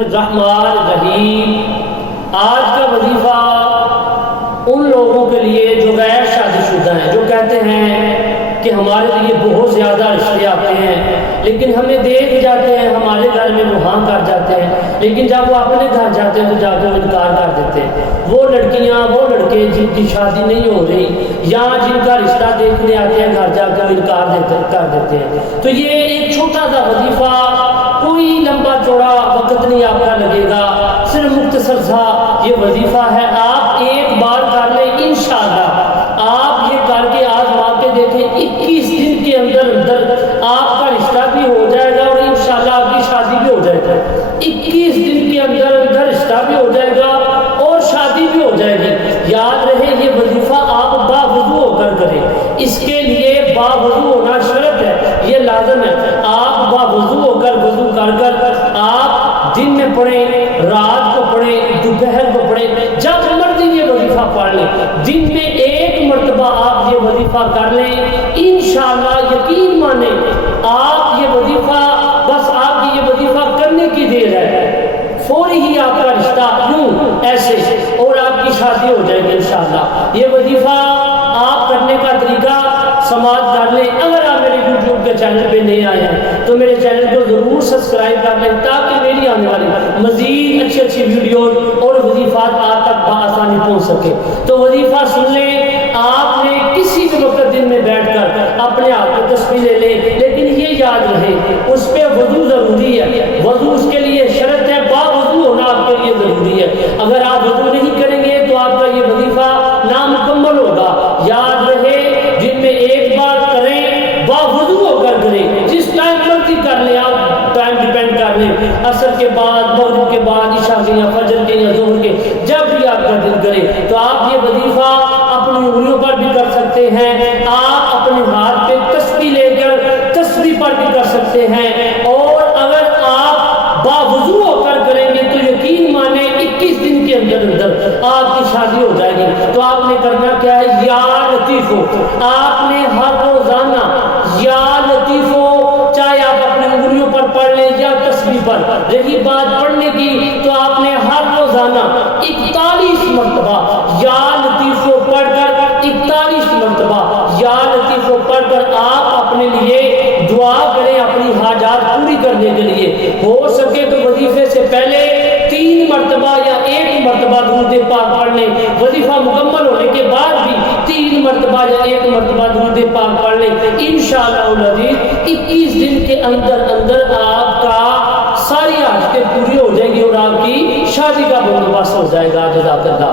الرحمن الرحیم۔ آج کا وظیفہ ان لوگوں کے لیے جو غیر شادی شدہ ہیں، جو کہتے ہیں کہ ہمارے لیے بہت زیادہ رشتے آتے ہیں لیکن ہمیں دیکھ جاتے ہیں، ہمارے گھر میں وہ ہاں کر جاتے ہیں، لیکن جب وہ اپنے گھر جاتے ہیں تو جا کے وہ انکار کر دیتے ہیں۔ وہ لڑکیاں، وہ لڑکے جن کی شادی نہیں ہو رہی یا جن کا رشتہ دیکھنے آتے ہیں، گھر جا کے وہ انکار کر دیتے ہیں۔ تو یہ ایک چھوٹا سا وظیفہ، کوئی لمبا چوڑا وقت نہیں آپ کا لگے گا، صرف مختصر سا یہ وظیفہ ہے۔ آپ ایک بار کر لیں، انشاءاللہ آپ یہ کر کے آزما کے دیکھیں، 21 دن کے اندر آپ کا رشتہ بھی ہو جائے گا اور انشاءاللہ آپ کی شادی بھی ہو جائے گا۔ 21 دن کے اندر رشتہ بھی ہو جائے گا اور شادی بھی ہو جائے گی۔ یاد رہے یہ وظیفہ آپ باوضو ہو کر کریں، اس کے لیے باوضو ہونا شرط ہے، یہ لازم ہے۔ آپ باوضو ہو کر وضو کر آپ دن میں پڑھیں، رات کو پڑھیں، دوپہر کو پڑھیں، جب مرضی یہ وظیفہ پڑھ لیں۔ دن میں ایک مرتبہ آپ یہ وظیفہ کر لیں، انشاءاللہ یقین مانیں آپ یہ وظیفہ، بس آپ کی یہ وظیفہ کرنے کی دیر ہے، فوری ہی آپ کا رشتہ یوں ایسے اور آپ کی شادی ہو جائے گی انشاءاللہ۔ یہ وظیفہ آپ کرنے کا طریقہ سماعت کر لیں۔ اگر آپ میرے یوٹیوب کے چینل پہ نہیں آئے ہیں تو میرے چینل کو ضرور سبسکرائب کر لیں تاکہ میری آنے والی مزید اچھی ویڈیوز اور وظیفات آپ تک بآسانی پہنچ سکے۔ تو وظیفہ سن لیں، آپ نے کسی بھی وقت دن میں بیٹھ کر اپنے آپ کو تسبیح لے لیں، لیکن یہ یاد رہے اس پہ وضو ضروری ہے، وضو اس کے لیے شرط ہے، باوضو ہونا آپ کے لیے ضروری ہے۔ اگر آپ وضو نہیں کریں گے تو آپ کا یہ وظیفہ نامکمل ہوگا۔ یاد رہے دن میں ایک بار کریں، باوضو ہو کر کریں، جس ٹائم مرضی کر لیں، آپ ٹائم ڈیپینڈ کر لیں، عصر کے بعد، مغرب کے بعد، عشاء کے یا فجر کے یا ظہر کے، جب بھی آپ کا دل کرے۔ تو آپ یہ وظیفہ اپنی انگلیوں پر بھی کر سکتے ہیں، آپ اپنے ہاتھ پہ تسبیح لے کر تسبیح پر بھی کر سکتے ہیں، اور اگر آپ باوضو ہو کر کریں گے تو یقین مانیں 21 دن کے اندر آپ کی شادی ہو جائے گی۔ تو آپ نے کرنا کیا ہے؟ یا لطیف ہو، آپ نے ہر روزانہ یا لطیف ہو، چاہے آپ اپنی انگلیوں پر پڑھ لیں یا تسبیح پر۔ رہی بات پڑھنے کی تو آپ نے ہر روزانہ 41 مرتبہ یا لطیف ہو پڑھ کر، 41 مرتبہ یا لطیف ہو پڑھ کر آپ اپنے لیے دعا کریں، اپنی حاجات پوری کرنے کے لیے۔ ہو سکے تو وظیفے سے پہلے 3 مرتبہ یا 1 مرتبہ درود پاک پڑھ لیں، وظیفہ مکمل ہونے کے بعد بھی 3 مرتبہ یا 1 مرتبہ درود پاک پڑھ لیں، انشاءاللہ العزیز 21 دن کے اندر آپ کا ساری حاجتیں پوری ہو جائیں گی اور آپ کی شادی کا بندوبست ہو جائے گا۔ جزاک اللہ۔